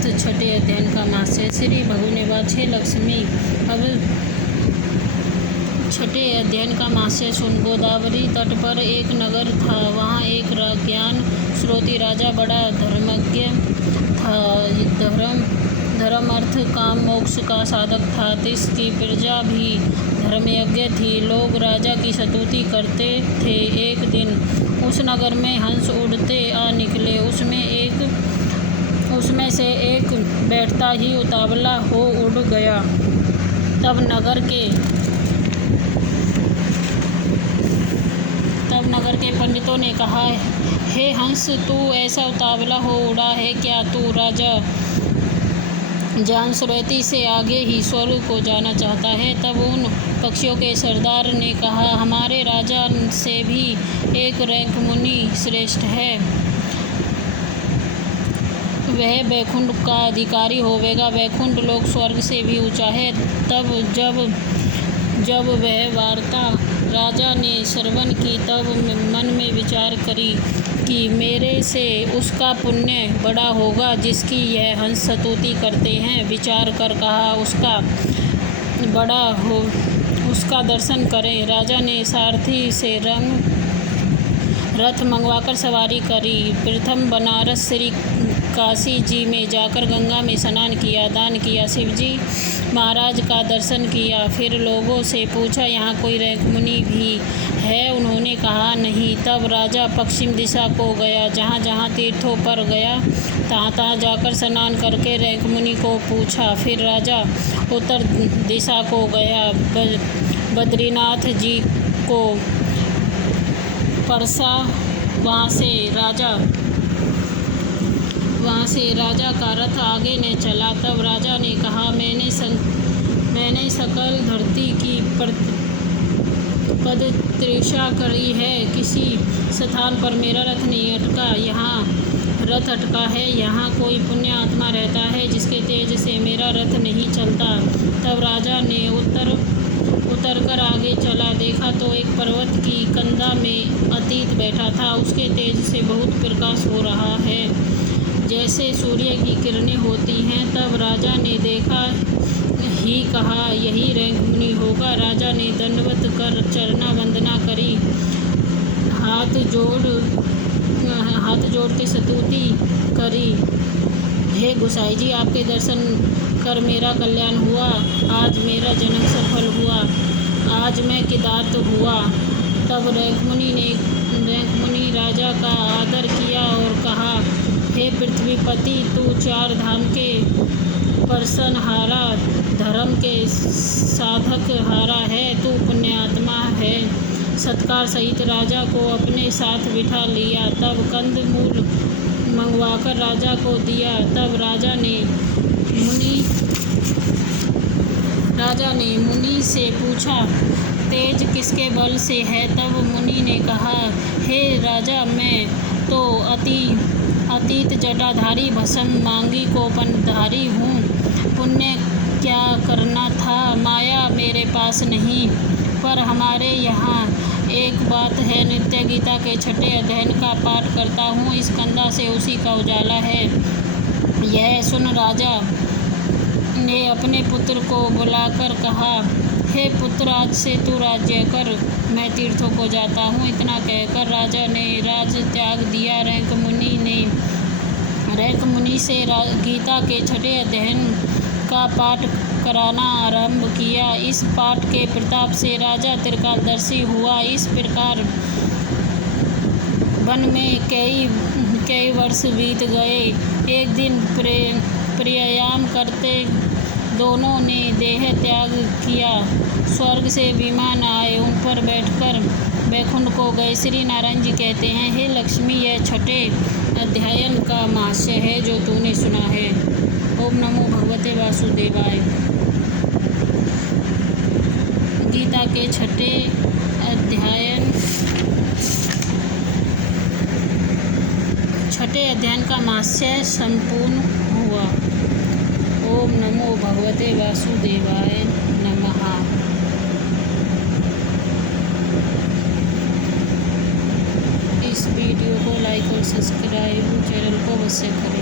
अर्थ छठे अध्ययन का मास्य। श्री भगुनेवाच हे लक्ष्मी, अब छठे अध्ययन का मास्य सुन। गोदावरी तट पर एक नगर था। वहाँ एक ज्ञान स्रोती राजा बड़ा धर्मज्ञ था। धर्म अर्थ काम मोक्ष का साधक था। इसकी प्रजा भी धर्मयज्ञ थी। लोग राजा की स्तुति करते थे। एक दिन उस नगर में हंस उड़ते आ निकले। उसमें से एक बैठता ही उतावला हो उड़ गया। तब नगर के पंडितों ने कहा, हे हंस, तू ऐसा उतावला हो उड़ा है क्या? तू राजा जानस्रोती से आगे ही स्वर्ग को जाना चाहता है। तब उन पक्षियों के सरदार ने कहा, हमारे राजा से भी एक रैंक मुनि श्रेष्ठ है। वह बैकुंठ का अधिकारी होवेगा। बैकुंठ लोक स्वर्ग से भी ऊंचा है। तब जब वह वार्ता राजा ने श्रवण की, तब मन में विचार करी कि मेरे से उसका पुण्य बड़ा होगा जिसकी यह हंस स्तुति करते हैं। विचार कर कहा, उसका दर्शन करें। राजा ने सारथी से रथ मंगवाकर सवारी करी। प्रथम बनारस श्री काशी जी में जाकर गंगा में स्नान किया, दान किया, शिवजी महाराज का दर्शन किया। फिर लोगों से पूछा, यहाँ कोई रैंक मुनि भी है? उन्होंने कहा, नहीं। तब राजा पश्चिम दिशा को गया। जहाँ जहाँ तीर्थों पर गया, तहाँ तहाँ जाकर स्नान करके रैंक मुनि को पूछा। फिर राजा उत्तर दिशा को गया। बद्रीनाथ जी को परसा। वहाँ से राजा का रथ आगे ने चला। तब राजा ने कहा, मैंने सकल धरती की पदतृषा करी है। किसी स्थान पर मेरा रथ नहीं अटका। यहाँ रथ अटका है। यहाँ कोई पुण्य आत्मा रहता है जिसके तेज से मेरा रथ नहीं चलता। तब राजा ने उतरकर आगे चला। देखा तो एक पर्वत की कंधा में अतीत बैठा था। उसके तेज से बहुत प्रकाश हो रहा है, जैसे सूर्य की किरणें होती हैं। तब राजा ने देखा ही कहा, यही रैंक मुनि होगा। राजा ने दंडवत कर चरना वंदना करी। हाथ जोड़ के स्तुति करी, हे गोसाई जी, आपके दर्शन कर मेरा कल्याण हुआ। आज मेरा जन्म सफल हुआ। आज मैं कृतार्थ हुआ। तब रैंक मुनि राजा का आदर किया और कहा, हे पृथ्वीपति, तू चार धाम के परसनहारा, धर्म के साधक हारा है। तू पुण्यात्मा है। सत्कार सहित राजा को अपने साथ बिठा लिया। तब कंदमूल मंगवाकर राजा को दिया। तब राजा ने मुनि से पूछा, तेज किसके बल से है? तब मुनि ने कहा, हे राजा, मैं तो अतीत जटाधारी भस्म मांगी कोपनधारी हूँ। पुण्य क्या करना था, माया मेरे पास नहीं। पर हमारे यहाँ एक बात है, नित्य गीता के छठे अध्ययन का पाठ करता हूँ। इस कंधा से उसी का उजाला है। यह सुन राजा ने अपने पुत्र को बुलाकर कहा, हे पुत्र, आज से तू राज्य कर, मैं तीर्थों को जाता हूँ। इतना कहकर राजा ने राज त्याग दिया। रैंक मुनि से गीता के छठे अध्ययन का पाठ कराना आरंभ किया। इस पाठ के प्रताप से राजा त्रिकालदर्शी हुआ। इस प्रकार वन में कई वर्ष बीत गए। एक दिन प्रयाण करते दोनों ने देह त्याग किया। स्वर्ग से विमान आए, उन पर बैठकर बैकुंठ को गए। श्री नारायण जी कहते हैं, हे लक्ष्मी, यह छठे अध्ययन का महात्म्य है जो तूने सुना है। ओम नमो भगवते वासुदेवाय। गीता के छठे अध्ययन का महात्म्य संपूर्ण हुआ। ओम नमो भगवते वासुदेवाय नमः। इस वीडियो को लाइक और सब्सक्राइब चैनल को अवश्य करें।